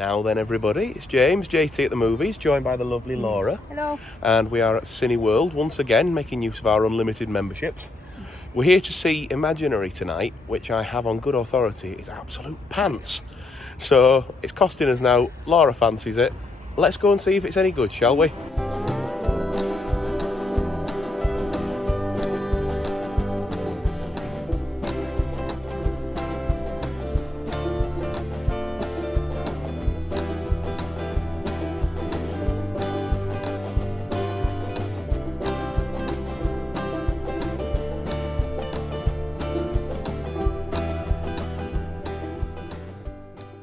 Now then, everybody, it's James, JT at the Movies, joined by the lovely Laura. Hello. And we are at Cineworld once again, making use of our unlimited memberships. We're here to see Imaginary tonight, which I have on good authority is absolute pants. So it's costing us now. Laura fancies it. Let's go and see if it's any good, shall we?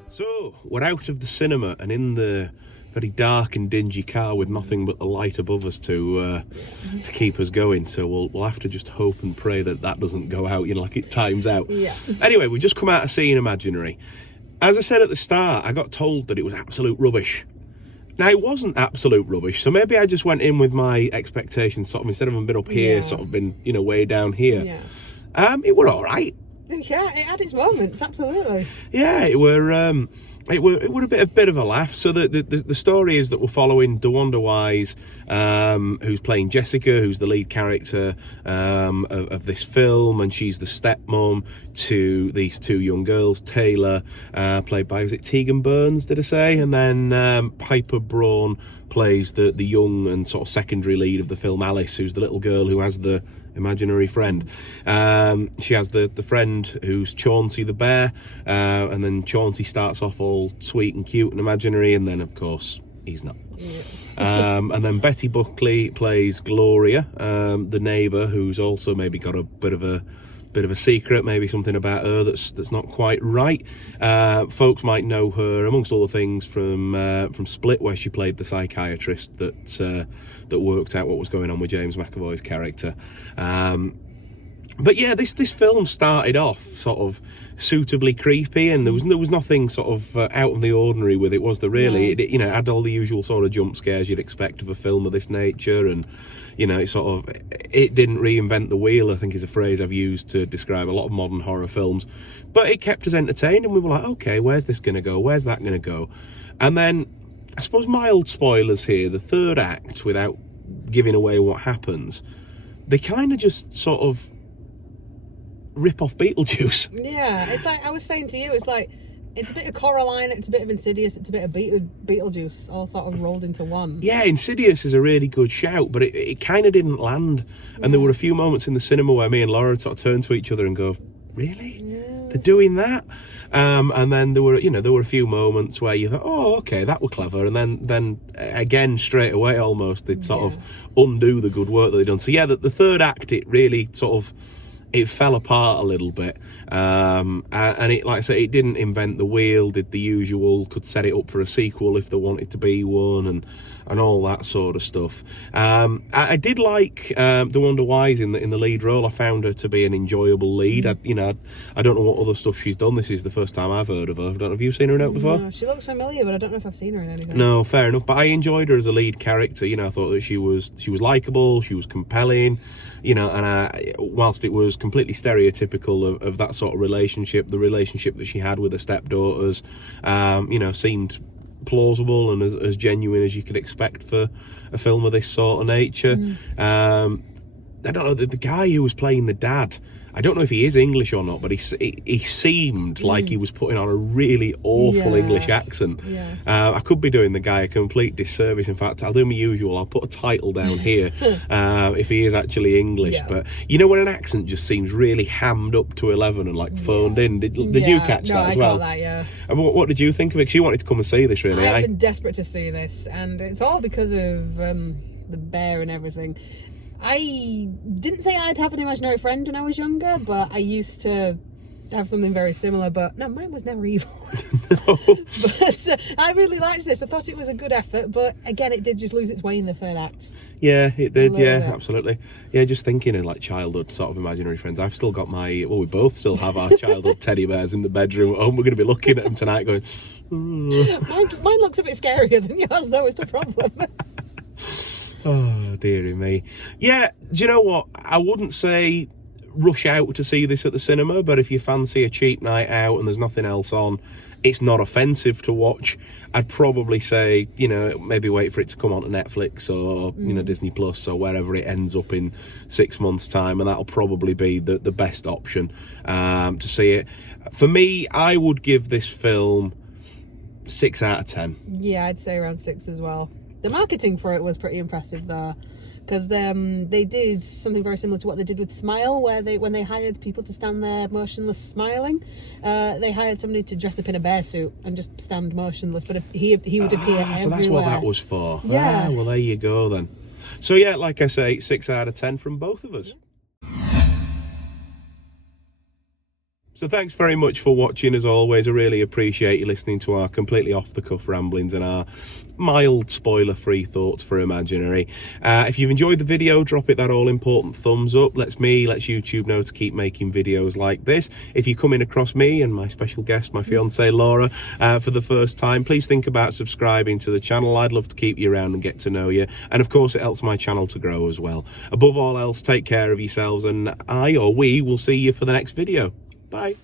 So, we're out of the cinema and in the very dark and dingy car with nothing but the light above us to keep us going. So we'll have to just hope and pray that that doesn't go out, like it times out. Yeah. Anyway, we just come out of seeing Imaginary. As I said at the start, I got told that it was absolute rubbish. Now, it wasn't absolute rubbish, so maybe I just went in with my expectations, sort of, instead of having been up here, sort of been, way down here. Yeah. It were all right. Yeah, it had its moments, absolutely. Yeah, it were a bit of a laugh. So the story is that we're following DeWanda Wise, who's playing Jessica, who's the lead character of this film, and she's the stepmom to these two young girls, Taylor, played by, was it Tegan Burns, did I say? And then Piper Braun plays the young and sort of secondary lead of the film, Alice, who's the little girl who has the imaginary friend. She has the friend who's Chauncey the bear, and then Chauncey starts off all sweet and cute and imaginary, and then of course he's not. Yeah. And then Betty Buckley plays Gloria, the neighbour, who's also maybe got a bit of a secret, maybe something about her that's not quite right. Folks might know her, amongst other things, from Split, where she played the psychiatrist that worked out what was going on with James McAvoy's character. But yeah, this film started off sort of suitably creepy, and there was nothing sort of out of the ordinary with it, was there really? No. It had all the usual sort of jump scares you'd expect of a film of this nature, and it didn't reinvent the wheel, I think is a phrase I've used to describe a lot of modern horror films, but it kept us entertained, and we were like, okay, where's this gonna go, where's that gonna go? And then, I suppose mild spoilers here, the third act, without giving away what happens, they kind of just sort of rip off Beetlejuice. Yeah, it's like I was saying to you, it's a bit of Coraline, it's a bit of Insidious, it's a bit of Beetlejuice, all sort of rolled into one. Yeah, Insidious is a really good shout, but it kind of didn't land. And there were a few moments in the cinema where me and Laura sort of turned to each other and go, really? Yeah. They're doing that? And then there were a few moments where you thought, oh, okay, that were clever. And then again, straight away, almost, they'd sort of undo the good work that they'd done. So yeah, the third act, it really sort of, it fell apart a little bit, and it, like I say, it didn't invent the wheel, did the usual, could set it up for a sequel if there wanted to be one, and all that sort of stuff. I did like DeWanda Wise in the lead role. I found her to be an enjoyable lead. I don't know what other stuff she's done. This is the first time I've heard of her. I don't know, have you seen her out before? No, she looks familiar, but I don't know if I've seen her in anything. No, fair enough. But I enjoyed her as a lead character. I thought that she was likable, she was compelling. And whilst it was completely stereotypical of that sort of relationship, the relationship that she had with her stepdaughters, seemed plausible and as genuine as you could expect for a film of this sort of nature. I don't know, the guy who was playing the dad, I don't know if he is English or not, but he seemed like he was putting on a really awful English accent. Yeah. I could be doing the guy a complete disservice. In fact, I'll do my usual. I'll put a title down here if he is actually English. Yeah. But when an accent just seems really hammed up to 11 and phoned in. Did you catch that as well? I got that, yeah. And what did you think of it? Because you wanted to come and see this, really. I've been desperate to see this, and it's all because of the bear and everything. I didn't say I'd have an imaginary friend when I was younger, but I used to have something very similar, but no, mine was never evil. No. But I really liked this. I thought it was a good effort, but again, it did just lose its way in the third act. Yeah, it did. Yeah, bit. Absolutely. Yeah, just thinking of childhood sort of imaginary friends. I've still got we both still have our childhood teddy bears in the bedroom at home. We're going to be looking at them tonight going, Mine looks a bit scarier than yours, though, is the problem. Oh, dearie me. Yeah, do you know what? I wouldn't say rush out to see this at the cinema, but if you fancy a cheap night out and there's nothing else on, it's not offensive to watch. I'd probably say, you know, maybe wait for it to come on to Netflix or, you know, Disney Plus or wherever it ends up in 6 months' time, and that'll probably be the best option to see it. For me, I would give this film 6 out of 10. Yeah, I'd say around 6 as well. The marketing for it was pretty impressive though, because they did something very similar to what they did with Smile, where when they hired people to stand there motionless smiling, they hired somebody to dress up in a bear suit and just stand motionless, but he would appear everywhere. So that's what that was for. Yeah. Well, there you go then. So yeah, like I say, 6 out of 10 from both of us. So thanks very much for watching. As always, I really appreciate you listening to our completely off-the-cuff ramblings and our mild spoiler-free thoughts for Imaginary. If you've enjoyed the video, drop it that all-important thumbs up. Lets YouTube know to keep making videos like this. If you're coming across me and my special guest, my fiancée Laura, for the first time, please think about subscribing to the channel. I'd love to keep you around and get to know you. And of course, it helps my channel to grow as well. Above all else, take care of yourselves, and we will see you for the next video. Bye.